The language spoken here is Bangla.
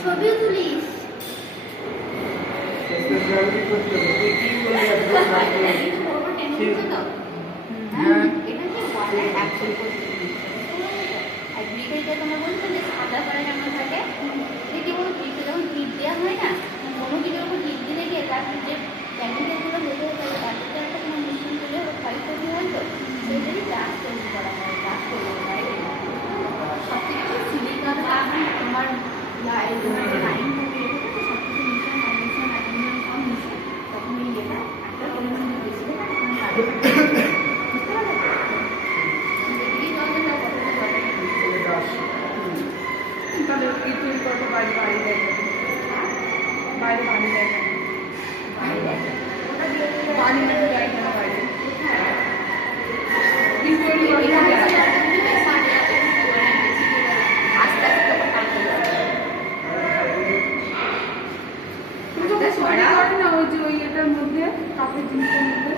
ছবি তুলিস তোমরা বলছো যে সাদা করা যেমন থাকে সেটি কোনো ক্লিপে যখন ক্লিপ দেওয়া হয় না কোনো কিছুর উপর ক্লিপ দিলে গিয়ে তার যে প্যাকেটগুলো হতে হবে তার সাথে একটা কোনো মিশ্রণ করলে হোয়াইট করতে হয় তো সেটাই ডাস্ট তৈরি করা হয় ডাস্ট তৈরি করা হয় সব থেকে সিলিকন কারণ তোমার লাইন থাকে সব কিছু মিশ্রণ অ্যালুমিনিয়াম কম মিশে তখন এই এটা একটা পরিমাণে বেশি দেবে বুঝতে পারলে তাহলে কিছুই করতে বাইরে বাড়ি দেয় বাইরে পানি দেয় পানি দেয় না বাইরে না ওই যে ওই এটার মধ্যে কাপড় জিনিসের মধ্যে